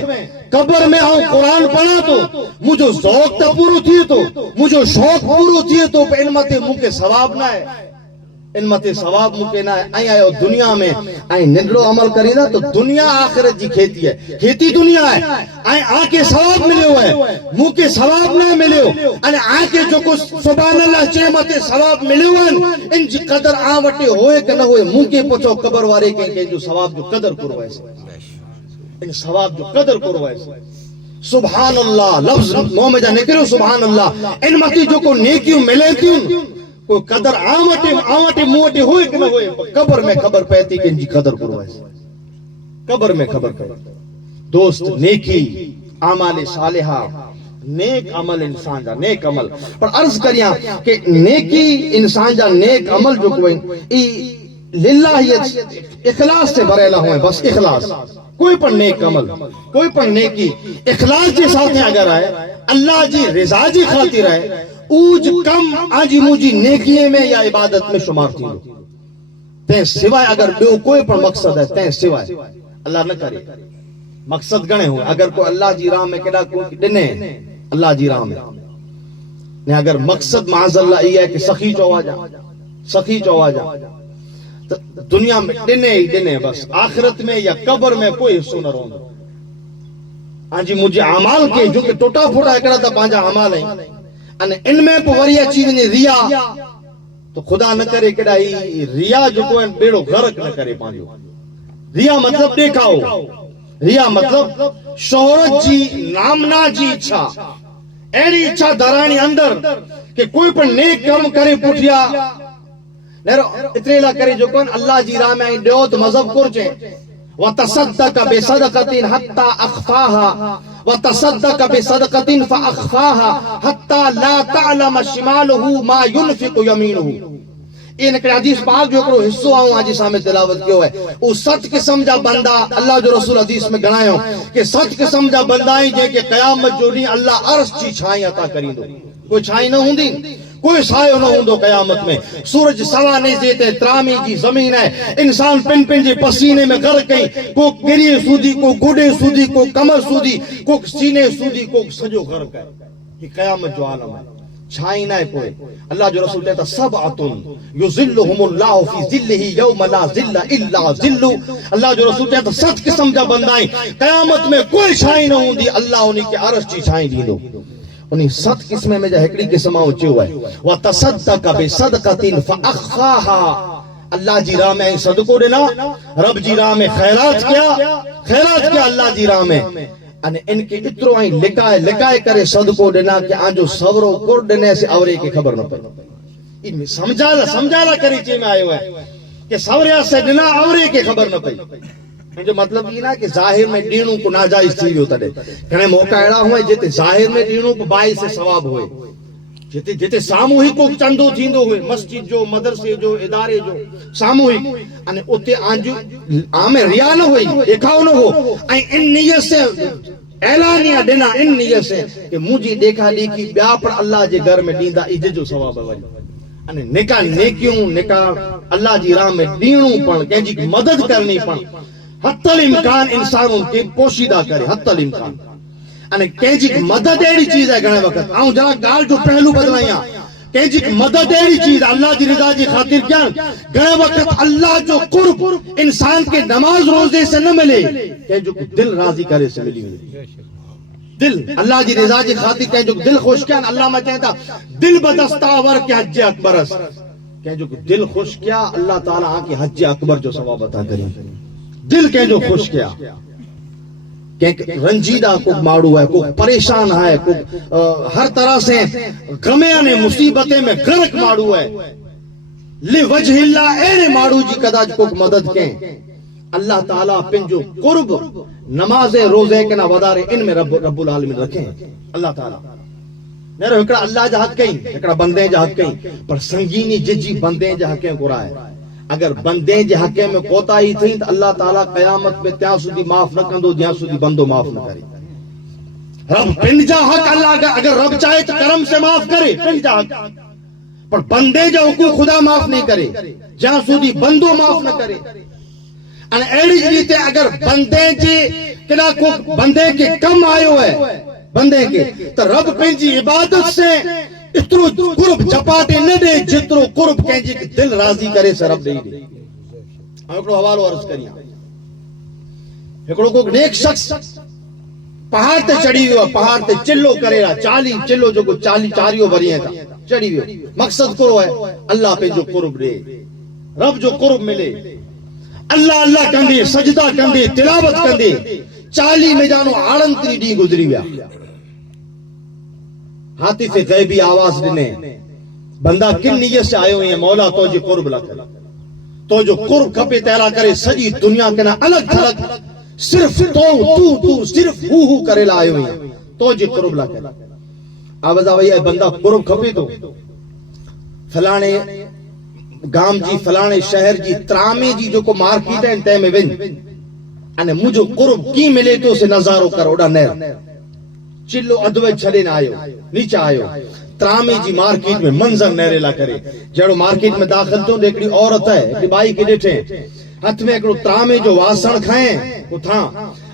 قبر میں آؤں قرآن پڑھا تو مجھو ذوق تا پورو تھیے تو مجھو شوق پورو تھیے تو علمت مکہ ثواب نہ ہے علمت ثواب مکہ نہ ہے آئیں آئیو دنیا میں آئیں ننڈڑو عمل کریں نا تو دنیا آخرت جی کھیتی ہے کھیتی دنیا ہے آئیں آکے ثواب ملے ہوئے ہیں مکہ ثواب نہ ملے ہو آکے جو کچھ سبحان اللہ چہمت ثواب ملے ہوئے ہیں ان جی قدر آوٹے ہوئے کہ نہ ہوئے مکہ پچھو قبر وارے کہ جو ثواب جو قدر کرو ایسے ان ثواب جو قدر کرو ایسے سبحان اللہ لفظ منہ میں جا نکلو سبحان اللہ ان مکی جو کو نیکیوں ملے کیوں کوئی قدر آوٹے موٹے ہوئے کہ نہ ہوئے قبر میں خبر پیتی کہ ان جی قدر کرو ایسے قبر میں خبر پیتی دوست نیکی عمل صالحہ نیک عمل انسان جا نیک عمل پر عرض کریا کہ نیکی انسان جا نیک عمل جو کوئی للہیت اخلاص سے بھرے ہوئے بس اخلاص کوئی پر نیک عمل کوئی پر نیکی اخلاص جی ساتھ اگر آئے اللہ جی رضا جی خاطر آئے اوج کم آجی مجھے نیکیے میں یا عبادت میں شمار تھی تین سوائے اگر بیو کوئی پر مقصد ہے تین سوائے اللہ نہ کرے مقصد گنے ہوئے اگر کوئی اللہ جی راہ میں کہا کوئی دنے اللہ جی راہ میں اگر مقصد معاذ اللہ یہ ہے کہ سخی چوا جا دنیا میں دنے ہی دنے بس آخرت میں یا قبر میں کوئی حصہ نہ رہوں ہاں جی مجھے اعمال کے جو کہ ٹوٹا پھوٹا ایکڑا تا پانجا اعمال ہیں ان ان میں پو وری اچي وڃي ريا تو خدا نہ کرے کڈا ہی ريا جو کو بیڑو غرق نہ کرے پانجو ريا مطلب ڏيکاؤ ريا مطلب شہرت جی نامنا جی اچھا اہڑی اچھا دھرانی اندر کہ کوئی پر نیک کم کرے پٹھیا نیرو اتنے لا کرے جو کون اللہ جی راہ میں ڈیو تو مذہب کرچے وتصدق بصدقة حتى أخفاها وتصدق بصدقة فأخفاها حتى لا تعلم شماله ما ينفق يمينه. یہ نکڑے حدیث پاک جو کرو حصو آؤں آجی سامنے تلاوت کیوں ہے وہ سچ قسم جا بندہ اللہ جو رسول حدیث میں گنائے ہوں کہ سچ قسم جا بندائیں جے کہ قیامت جو نہیں اللہ عرش چی چھائیں عطا کریں دو کوئی چھائیں نہ ہوں دی کوئی سایہ نہ ہوں دو قیامت میں سورج سوا نہیں دیتے ترامی جی زمین ہے انسان پن پن جی پسینے میں غرق کہیں کو گریے سودی کو گوڑے سودی کو کمر سودی کو سینے سودی کو سجو غرق ہے یہ قیامت جو عالم ہے چھائیں نہ کوئی اللہ جو رسول کہتا سبعتن یظلہم اللہ فی ظلہ یوم لا ظل الا ظلہ اللہ جو رسول کہتا سچ قسم جا بندائیں قیامت میں کوئی چھائیں نہ ہوں دی اللہ انہی کے عرش چی چھائیں دی دو انہی ست قسمے میں جا ہکڑی قسمہ ہو چیو ہے وَتَصَدَّقَ بِصَدْقَةٍ فَأَخْفَاهَا اللہ جی راہ میں صدقو دینا رب جی راہ میں خیرات کیا اللہ جی راہ میں ان کے اترو آئیں لکائے کرے صدقو دینا کہ آن جو صبرو کر دینے سے اورے کی خبر نہ پڑ ان میں سمجھالا کری چیئے میں آئے ہوئے کہ صبریا سے دینا اورے کی خبر نہ پڑ جو مطلب یہ نا کہ ظاہر میں ڈینوں کو ناجائز تھی ہوتا دے کہنے موقع ایڑا ہوئے جیتے ظاہر میں ڈینوں کو باعث ثواب ہوئے جیتے ساموہی کو چندو تھیندو ہوئے مسجد جو مدرسے جو ادارے جو ساموہی انہیں اتے آنجو آمیں ریا نہ ہوئی دیکھاؤ نہ ہو ان نیت سے اعلانیہ دینا ان نیت سے کہ مجھے دیکھا لیکی بیا پر اللہ جے گھر میں دیندہ ایجے جو ثواب ہے انہیں نکاح نیکیوں نکاح اللہ جی راہ میں دینوں پڑھ کہ جی مدد کرنی پڑھ حتی الامکان انسان ان کی پوشیدہ کرے حتی الامکان انہیں کہیں جی مدد ایڑی چیز ہے گھنے وقت آؤں جہاں گال جو پہلو بدلائیاں کہیں جی مدد ایڑی چیز اللہ جی رضا جی خاطر کیا گھنے وقت اللہ جو قرب انسان کے نماز روزے سے نہ ملے کہیں جو دل راضی کرے سے ملی ہوئی دل اللہ جی رضا جی خاطر کہیں جو دل خوش کیا اللہ میں کہتا دل بدستاور کے حج اکبر کہیں جو دل خوش کیا اللہ تعالیٰ آن کی حج اکبر جو ثواب عطا کریں دل کے جو خوش کیا کہ رنجیدہ کو ماڑو ہے کو پریشان ہے کو ہر طرح سے غمیاں نے مصیبتیں میں غرق ماڑو ہے لوجہ اللہ اینے ماڑو جی کداج کو مدد کیں اللہ تعالیٰ پن جو قرب نماز روزے کے نہ ودارے ان میں رب العالمین رکھیں اللہ تعالیٰ میرے ہکڑا اللہ جا حق کہیں ہکڑا بندے جا حق کہیں پر سنگینی ججی بندے جا حقیں کو رہا ہے اگر بندے جے حقے میں کوتاہی تھی تو اللہ تعالیٰ قیامت میں تیاں سودی معاف نہ کندو جہاں سودی بندو معاف نہ کرے رب پن جا حق اللہ اگر رب چاہے تو کرم سے معاف کرے پن جا حق پر بندے جا حقوق خدا معاف نہیں کرے جہاں سودی بندو معاف نہ کرے ان ایڑی جیتے اگر بندے جے کنا کو بندے کے کم آئیو ہے بندے کے تو رب پن جی عبادت سے اترو قرب جپاتے نہ دے جترو قرب کہیں جی دل راضی کرے سے رب دے دے ہم اکڑو حوالو عرض کریاں اکڑو کو نیک شخص پہاڑ تے چڑھی ہوئے پہاڑ تے چلو کرے رہا 40 چلو جو کو 40 چاریوں بری ہیں تھا چڑھی ہوئے مقصد کرو ہے اللہ پہ جو قرب دے رب جو قرب ملے اللہ اللہ کندے سجدہ کندے تلاوت کندے 40 میں جانو 38 ڈی گزری ویا حاطف غیبی آواز دینے بندہ کن نیت سے آئے ہوئے ہیں مولا تو جو قرب لکھا تو جو قرب کھپے تیرا کرے سجی دنیا کے نا الگ تھلگ صرف تو صرف ہو کرے لائے ہوئے ہیں تو جو قرب لکھا آواز آوائی ہے بندہ قرب کھپے تو فلانے گام جی فلانے شہر جی ترامے جی جو کو مارکیٹ ہے انتے میں ون انہیں مجھو قرب کی ملے تو اسے نظارو کر اڑا نیر چلو ادوے چھلے نہ آئیو نیچے آئیو ترامی جی مارکیٹ میں منظر نیرے لا کرے جڑو مارکیٹ میں داخل تو دیکھڑی عورت ہے ایک بائی کے ڈیٹھے ہاتھ میں ایکڑو ترامی جو واسن کھائیں وہ تھا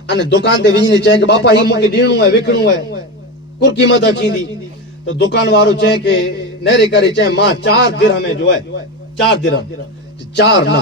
انہیں دکان تے ویجنے چاہیں کہ باپا ہی موکے ڈینوں ہے وکڑوں ہے kur قیمت اچھی دی تو دکان وارو چاہیں کہ نیرے کرے چاہیں ماں 4 درہم جو ہے 4 درہم 4 نہ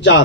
4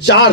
4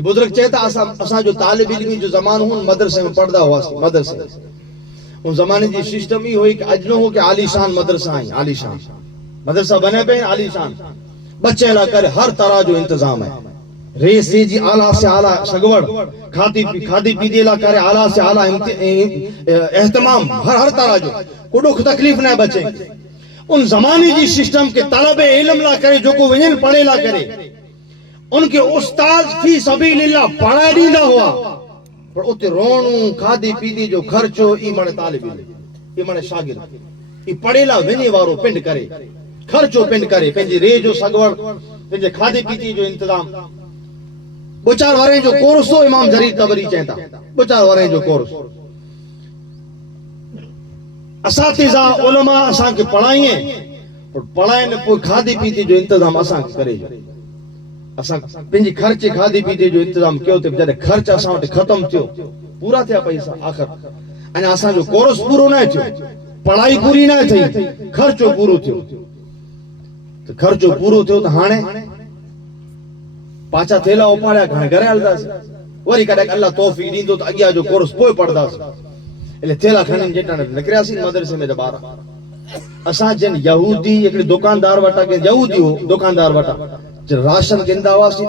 یہ بزرگ چاہتا اساں جو طالب علمی جو زمان ہوں مدرسے میں پڑھدا ہوا سی مدرسے ان زمانے دی سسٹم ہی ہوئی کہ اجنو ہو کہ عالی شان مدرسہ ہیں عالی شان مدرسہ بنے پہ عالی شان بچے لا کر ہر طرح جو انتظام ہے ریس جی اعلیٰ سے اعلیٰ سگوڑ کھادی پیدی لا کر اعلیٰ سے اعلیٰ اہتمام ہر طرح جو کوئی تکلیف نہ بچے ان زمانے جی سسٹم کے طلب علم لا کرے جو کو ونجن پڑھے لا کرے ان کے استاد فی سبیل اللہ پڑھائی ڈیندا ہوا پر اتے رونوں کھادی پیدی جو خرچو ای منے طالب علم ای منے شاگرد ای پڑھے لا ونجے وارو پنڈ کرے خرچو پنڈ کرے پنجی رے جو سگوڑ پنجے کھادی پیدی جو انتظام بچار وارے جو کورس تو امام جریر طبری چاہتا بچار وارے جو کورس اساتذہ علماء اساں کے پڑھائیں اور پڑھائیں نے کوئی کھادی پیتی جو انتظام اساں کرے اساں پنجی خرچ کھادی پیتی جو انتظام کیو تے جڑے خرچ اساں تے ختم تھیو پورا تھیا پیسہ آخر انا اساں جو کورس پورو نہ تھیو پڑھائی پوری نہ تھی خرچو پورو تھیو تو خرچو پورو تھیو تو ہانے پاچا تھیلا اوپاڑیا گھر گھر ہلدا وری کڈے اللہ توفیق دیندو تو اگیا جو کورس پوئے پڑھدا એટલે થેલા ખાને જેટલા નીકળ્યા છે મદરસે મે બાર અસા જન યહૂદી એકડી દુકાનદાર વટા કે યહૂદી હો દુકાનદાર વટા જે રાશન ગંદા વાસી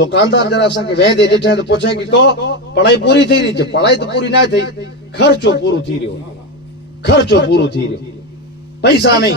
દુકાનદાર જરા સા કે વેદે જેઠે તો પૂછે કે કો પઢાઈ પૂરી થઈ રહી છે પઢાઈ તો પૂરી ના થઈ ખર્ચો પૂરો થઈ રહ્યો ખર્ચો પૂરો થઈ રહ્યો પૈસા નહીં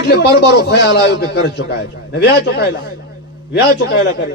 એટલે પરબરો ખ્યાલ આવ્યો કે કર્જ ચુકાય ને વ્યાજ ચુકાયેલા કરે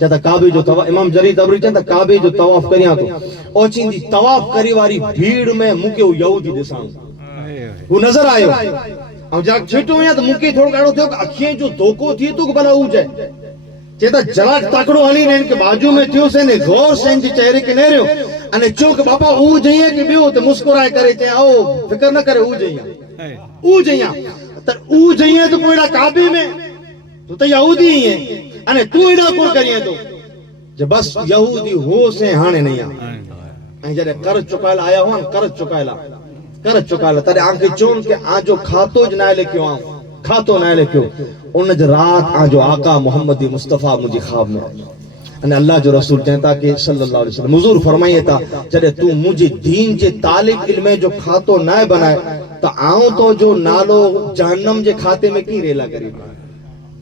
چاہتا کعبے جو طواف امام جریر طبری چاہتا کعبے جو طواف کریاں تو او چیندی طواف کری واری بھیڑ میں مکے وہ یہودی دساں وہ نظر آئے اب جا چھٹو یا تو مکے تھوڑا کڑو تھے کہ اکھیں جو دھوکو تھی تو بلا ہو جائے چیتا جلاک تکڑو علی نے ان کے باجو میں تھیو سے نے غور سے ان کے چہرے کے نہیں رہو انے چوک بابا او جائیں کہ بیو تے مسکرائے کرے تے آؤ فکر نہ کرے او جائیں تر او جائیں تو کوئی کعبے میں تو یہودی ہی ہیں انے تو ایڈا کو کریے تو جو بس یہودی ہو سے ہانے نہیں آ جڑے قرض چکائل آیا ہوں قرض چکائل تارے آنکھ چون کہ آجو کھاتو جنائے لے کیوں آؤں کھاتو نہ لے کیوں ان جو رات آجو آقا محمد مصطفیٰ مجھے خواب میں انہیں اللہ جو رسول کہتا کہ صلی اللہ علیہ وسلم حضور فرمائیے تا جڑے تو مجھے دین جے طالب علم جو کھاتو نہ بنائے تا آؤں تو جو نالو جہنم جے کھاتے میں کی ریلا کری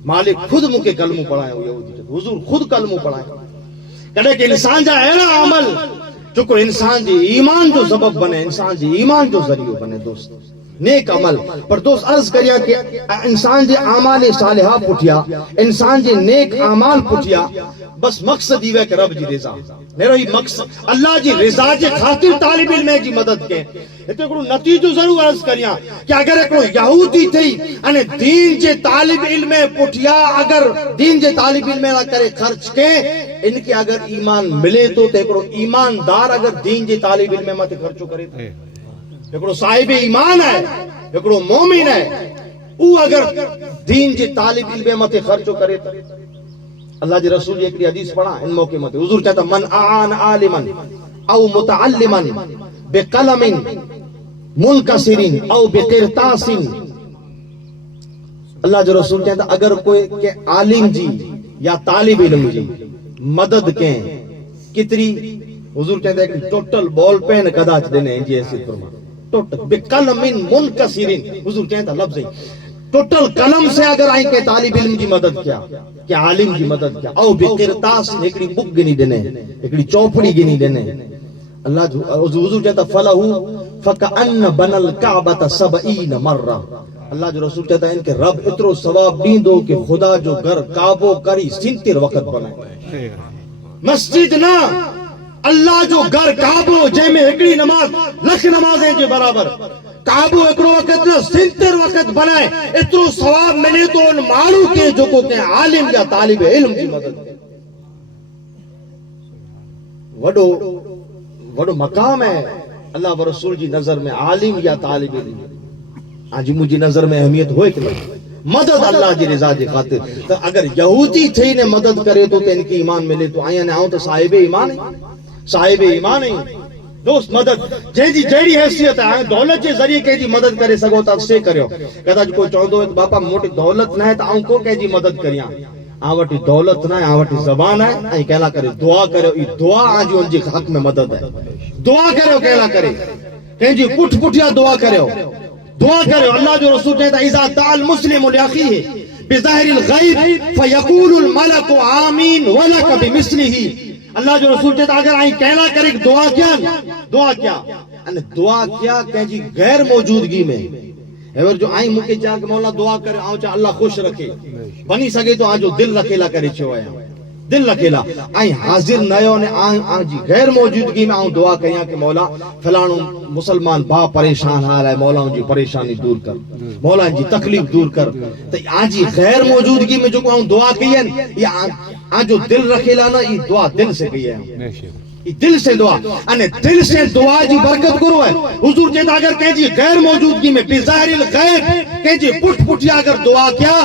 مالک خود مکے کلمو پڑھائے حضور خود کلمو پڑھائے کہتے کہ انسان جا اینا عمل جو کو انسان جی ایمان جو سبب بنے انسان جی ایمان جو ذریعہ بنے دوست نیک عمل پر دوست عرض کریا کہ انسان جے اعمال صالحہ پٹھیا انسان جے نیک اعمال پٹھیا بس مقصد یہ ہے کہ رب جی رضا میرا ہی مقصد اللہ جی رضا جے خاطر طالب علم جی مدد کے اتنے کو نتیجو ضرور عرض کریا کہ اگر ایک یہودی تھی انے دین جے طالب علم پٹھیا اگر دین جے طالب علم نہ کرے خرچ کے ان کے اگر ایمان ملے تو تے کو ایماندار اگر دین جے طالب علم مت خرچو کرے ایکڑو صاحب ایمان ہے ایکڑو مومن ہے او اگر دین جے طالب علم مت خرچو کرے تو اللہ جی رسول ایک حدیث پڑھا ان موقع مت حضور کہتا من اعان عالما او متعلما بقلم منکسر او بقرطاس اللہ جو رسول کہتا اگر کوئی کہ عالم جی یا طالب علم جی مدد کے کتری حضور کہتا ہے کہ ٹوٹل بال پین کداچ دینے ہیں جی ایسی فرما ٹوٹل بقلم منکسر حضور کہتا لفظ ٹوٹل قلم سے اگر آئیں کہ طالب علم جی مدد کیا کہ عالم جی مدد کیا او بقرطاس ایکڑی بک گنی دینے ایکڑی چوپڑی گنی دینے اللہ جو حضور کہتا فلہو فکأن بن الکعبۃ 70 مرہ اللہ جو رسول کہتا ہے ان کے رب اترو ثواب دیندو کہ خدا جو گھر کعبو کری 70 وقت بنائے مسجد نہ اللہ جو گھر کعبو جے میں ایکڑی نماز لکھ نمازیں کے برابر کعبو ایکڑو وقت نہ 70 وقت بنائے اترو ثواب ملے تو ان مالو کے جو کو کہ عالم یا طالب علم کی مدد وڈو مقام ہے اللہ و رسول جی نظر میں عالم یا طالب علم آج مجھے نظر میں اہمیت ہوئے کہ مدد اللہ جی رضا جی خاطر تو اگر یہودی تھے نے مدد کرے تو ان کی ایمان ملے تو آئیں آؤں تو صاحب ایمان ہے دوست مدد جی جیڑی حیثیت ہے دولت کے ذریعے کہ جی مدد کرے سکو تا سے کریو کہتا جو کوئی چاہو ہے باپا موٹی دولت نہ ہے تو آؤں کو کہ جی مدد کریاں آوٹی دولت نہ ہے آوٹی زبان ہے آئی کہلا کرے دعا کرے دعا آج ان جی حق میں مدد ہے دعا کرے کہلا کرے کہ جی پٹھ پٹھیا دعا کرے اللہ جو رسول کہتا ہے اذا تعال مسلم لأخیہ بظاہر الغیب فیقول الملک آمین ولک بمثلہ اللہ جو رسول کہتا اگر آئی کہنا کرے دعا کیا کہ جی غیر موجودگی میں اگر جو آئی مکے چاہ کہ مولا دعا کرے آؤں چاہ اللہ خوش رکھے بنی سکے تو آج جو دل رکھیلا کرے چھوئے دل رکھیلا آئی حاضر نیو نے آئی جی غیر موجودگی میں آؤں دعا کریاں کہ مولا فلانوں مسلمان با پریشان حال ہے مولا ان جی پریشانی دور کر مولا ان جی تکلیف دور کر تو آج غیر موجودگی میں جو کو آؤں دعا کہی ہے یہ آج جو دل رکھیلا نا یہ دعا دل سے کہی ہے دل سے دعا انہیں دل سے دعا جی برکت کرو ہے حضور کہتا اگر کہ جی غیر موجودگی میں بظاہر الغیب کہ جی پٹھ پٹھیا اگر دعا کیا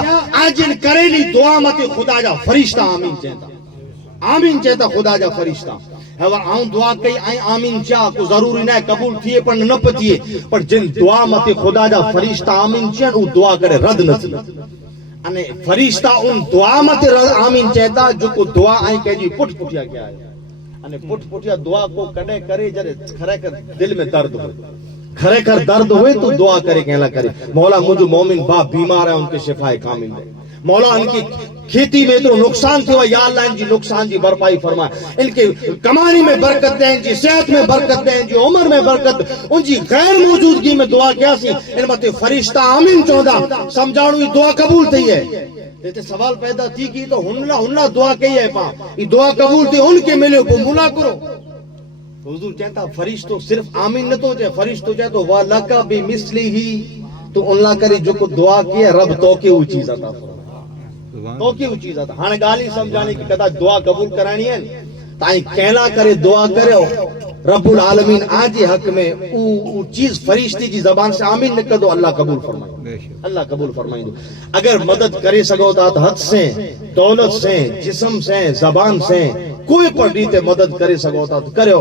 آج ان کرے لی دعا مت خدا جا فرشتہ آمین چہتا خدا جا فرشتہ اور آؤں دعا کئی آئیں آمین چاہ کو ضروری نہ قبول تھیے پر نہ پتیے پر جن دعا مت خدا جا فرشتہ آمین چاہ وہ دعا کرے رد نہ تھی انہیں فرشتہ ان دعا مت آمین چہتا جو کو دعا آئیں کہ جی پٹھ پٹھیا کیا ہے پٹ پٹیا دعا کو کڑے کرے جرے کھرے کر دل میں درد ہوئے کھرے کر درد ہوئے تو دعا کرے کہلا کرے مولا مجھے مومن باپ بیمار ہے ان کے شفائے کامل دے مولا ان کی کھیتی میں تو نقصان تھے یا اللہ ان کی نقصان کی بھرپائی فرمائے ان کے کمانی میں برکت دیں ان کی صحت میں برکت دیں ان کی عمر میں برکت ان کی غیر موجودگی میں دعا کیا سی ان مت فرشتہ آمین چوندہ سمجھانو یہ دعا قبول تھی ہے تے سوال پیدا تھی کی تو ہنلا دعا کئی ہے پا یہ دعا قبول تھی ان کے ملے کو ملا کرو حضور چاہتا فرشتو صرف آمین نہ تو چاہے فرشتو چاہے تو وَلَكَ بِمِثْلِهِ تو اللہ کرے جو کو دعا کیا رب تو کے وہ چیز عطا فرمائے تو کے وہ چیز عطا ہاں گالی سمجھانے کی کدا دعا قبول کرانی ہے تائیں کہلا کرے دعا کرے رب العالمین آج حق میں وہ چیز فرشتی کی زبان سے آمین نہ کر دو اللہ قبول فرمائے اللہ قبول فرمائے دو اگر مدد کرے سکو تو حد سے دولت سے جسم سے زبان سے کوئی پر دیتے مدد کرے سکو تو کرو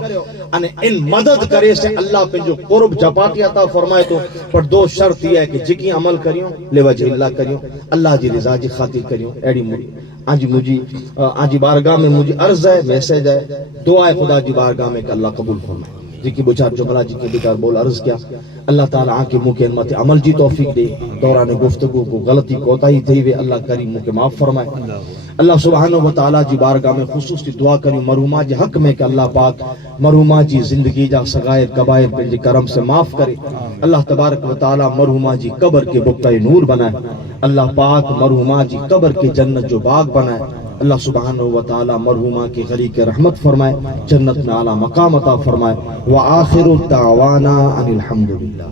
ان مدد کرے سے اللہ پہ جو قرب جپاتی عطا فرمائے تو پر دو شرط یہ ہے کہ جکی عمل کریوں لے وجہ اللہ کریوں اللہ جی رضا جی خاطر کریوں ایڈی موری آجی بارگاہ میں مجھے عرض ہے میسیج ہے دعا ہے خدا جی بارگاہ میں کہ اللہ قبول فرمائے جی کی بچار جملہ جی کے بکار بول عرض کیا اللہ تعالیٰ آنکھ منہ کے علمت عمل جی توفیق دے دوران گفتگو کو غلطی کوتاہی تھی وے اللہ کریم منہ کے معاف فرمائے اللہ سبحانہ و تعالیٰ جی بارگاہ میں خصوصی دعا کری مرحومہ جی حق میں کہ اللہ پاک مرحومہ جی زندگی جا صغائر کبائر پہ کرم سے معاف کرے اللہ تبارک و تعالیٰ مرحومہ جی قبر کے بقعہ نور بنائے اللہ پاک مرحومہ جی قبر کے جنت جو باغ بنائے اللہ سبحانہ و تعالیٰ مرحومہ کی غریق رحمت فرمائے جنت میں اعلیٰ مقام عطا فرمائے وآخر دعوانا ان الحمدللہ